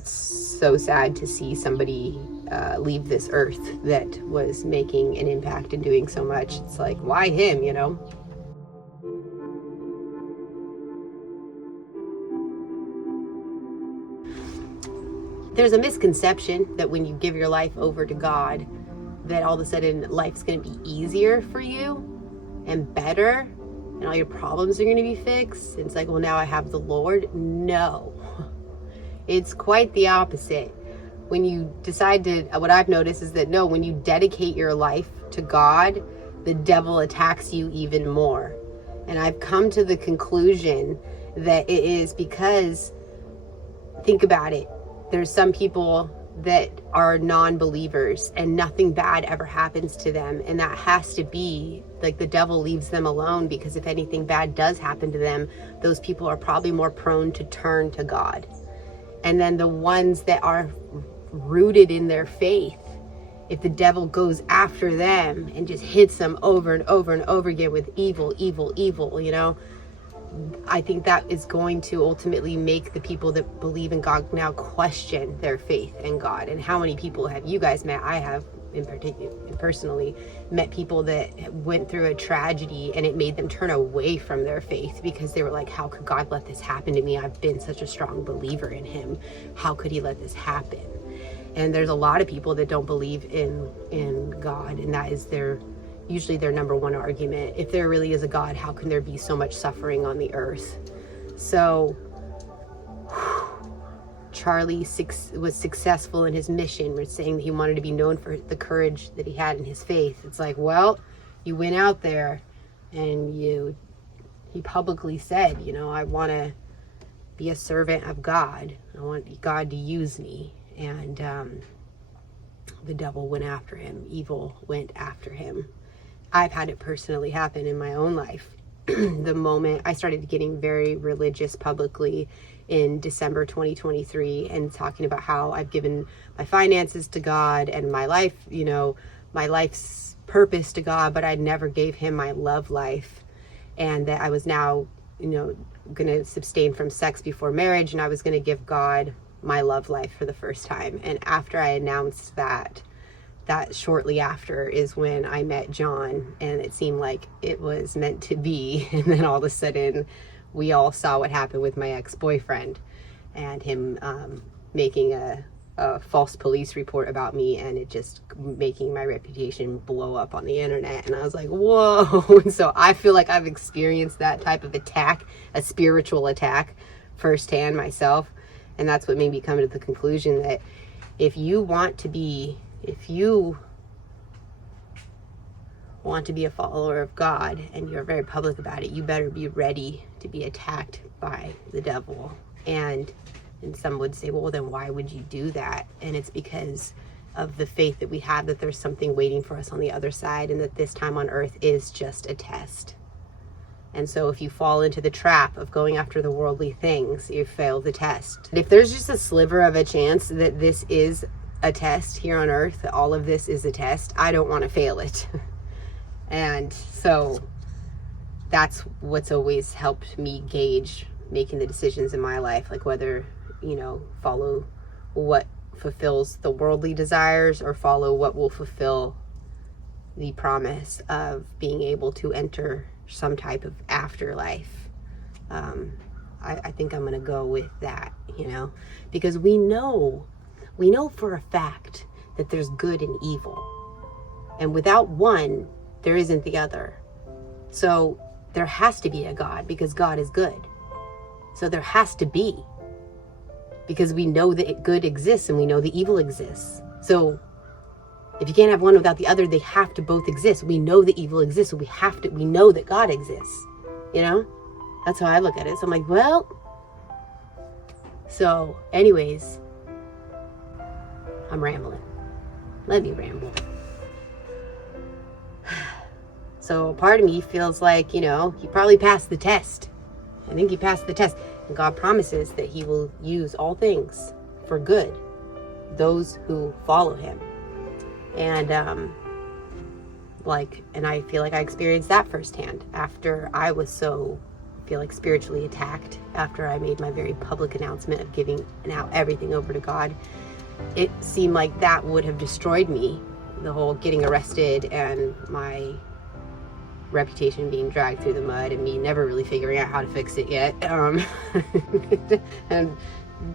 it's so sad to see somebody leave this earth that was making an impact and doing so much. It's like, why him, you know? There's a misconception that when you give your life over to God, that all of a sudden life's going to be easier for you and better, and all your problems are going to be fixed. It's like, well, now I have the Lord. No, it's quite the opposite. When you decide to, what I've noticed is that no, when you dedicate your life to God, the devil attacks you even more. And I've come to the conclusion that it is because, think about it, there's some people that are non-believers and nothing bad ever happens to them, and that has to be like the devil leaves them alone, because if anything bad does happen to them, those people are probably more prone to turn to God. And then the ones that are rooted in their faith, if the devil goes after them and just hits them over and over and over again with evil, you know, I think that is going to ultimately make the people that believe in God now question their faith in God. And how many people have you guys met? I have, in particular, personally met people that went through a tragedy and it made them turn away from their faith, because they were like, how could God let this happen to me? I've been such a strong believer in him. How could he let this happen? And there's a lot of people that don't believe in God, and that is usually their number one argument. If there really is a God, how can there be so much suffering on the earth? So Charlie was successful in his mission. We're saying that he wanted to be known for the courage that he had in his faith. It's like, well, you went out there and he publicly said, you know, I want to be a servant of God. I want God to use me. And the devil went after him. Evil went after him. I've had it personally happen in my own life. The moment I started getting very religious publicly in December 2023 and talking about how I've given my finances to God and my life, you know, my life's purpose to God, but I never gave him my love life, and that I was now, you know, going to abstain from sex before marriage, and I was going to give God my love life for the first time. And after I announced that shortly after is when I met John, and it seemed like it was meant to be. And then all of a sudden we all saw what happened with my ex-boyfriend and him making a false police report about me, and it just making my reputation blow up on the internet. And I was like, whoa. And so I feel like I've experienced that type of attack, a spiritual attack, firsthand myself. And that's what made me come to the conclusion that if you want to be a follower of God and you're very public about it, you better be ready to be attacked by the devil. And some would say, well, then why would you do that? And it's because of the faith that we have, that there's something waiting for us on the other side, and that this time on earth is just a test. And so if you fall into the trap of going after the worldly things, you fail the test. If there's just a sliver of a chance that this is a test here on earth, that all of this is a test, I don't want to fail it. And so that's what's always helped me gauge making the decisions in my life, like whether, you know, follow what fulfills the worldly desires or follow what will fulfill the promise of being able to enter some type of afterlife. I think I'm going to go with that, you know, because we know for a fact that there's good and evil, and without one, there isn't the other. So there has to be a God, because God is good. So there has to be, because we know that good exists and we know the evil exists. So if you can't have one without the other, they have to both exist. We know the evil exists, so we know that God exists. You know? That's how I look at it. So I'm like, well, so anyways, I'm rambling. Let me ramble. So part of me feels like, you know, he probably passed the test. I think he passed the test. And God promises that he will use all things for good, those who follow him. And and I feel like I experienced that firsthand after I was so feel like spiritually attacked after I made my very public announcement of giving now everything over to God. It seemed like that would have destroyed me, the whole getting arrested and my reputation being dragged through the mud and me never really figuring out how to fix it yet.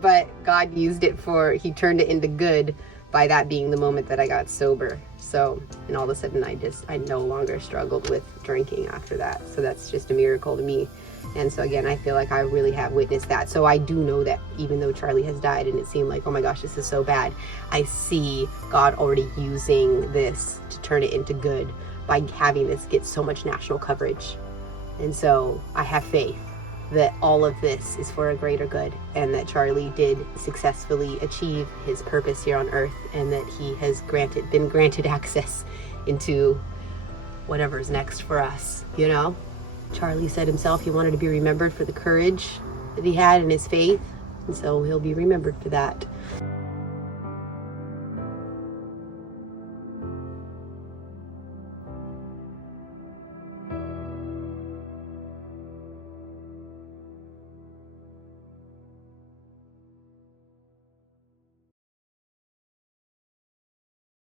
But God used it he turned it into good by that being the moment that I got sober. So, and all of a sudden I no longer struggled with drinking after that. So that's just a miracle to me. And so again, I feel like I really have witnessed that. So I do know that even though Charlie has died and it seemed like, oh my gosh, this is so bad, I see God already using this to turn it into good by having this get so much national coverage. And so I have faith that all of this is for a greater good, and that Charlie did successfully achieve his purpose here on earth, and that he has been granted access into whatever's next for us, you know? Charlie said himself he wanted to be remembered for the courage that he had in his faith, and so he'll be remembered for that.